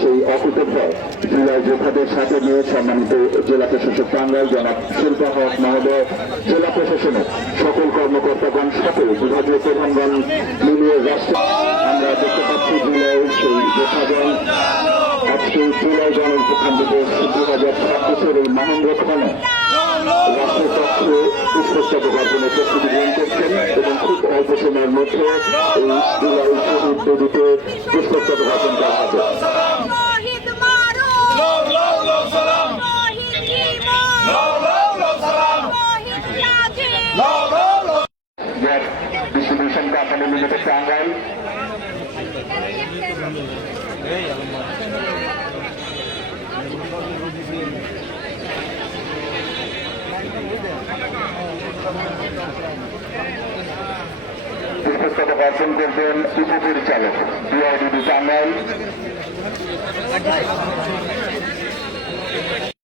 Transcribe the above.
সেই অকুতভয় জুলাই যোদ্ধাদের সাথে নিয়ে সম্মানিত জেলা প্রশাসক টাঙ্গাইল জনাব শিল্পা হক মহোদয়, জেলা প্রশাসনের সকল কর্মকর্তাগণ সাথে বিভাগীয় প্রধানগণ মিলিয়ে রাষ্ট্র আমরা দেখতে পাচ্ছি জুলাইয়ের সেই যোদ্ধাগণ আজকে জুলাই গণঅভ্যুত্থান দিবস 2026 এই মহেন্দ্রক্ষণে রাষ্ট্রের পক্ষে পুষ্পস্তবক অর্পণের প্রস্তুতি গ্রহণ করছেন এবং খুব অল্প সময়ের মধ্যে এই জুলাই শহীদ বেদিতে পুষ্পস্তবক অর্পণ করা হবে। ডিস্ট্রিবিউশন কোম্পানি লিমিটেড টাঙ্গাইল পুষ্পস্তবক অর্পণ করবেন উপপরিচালক বিআইডিবি টাঙ্গাইল।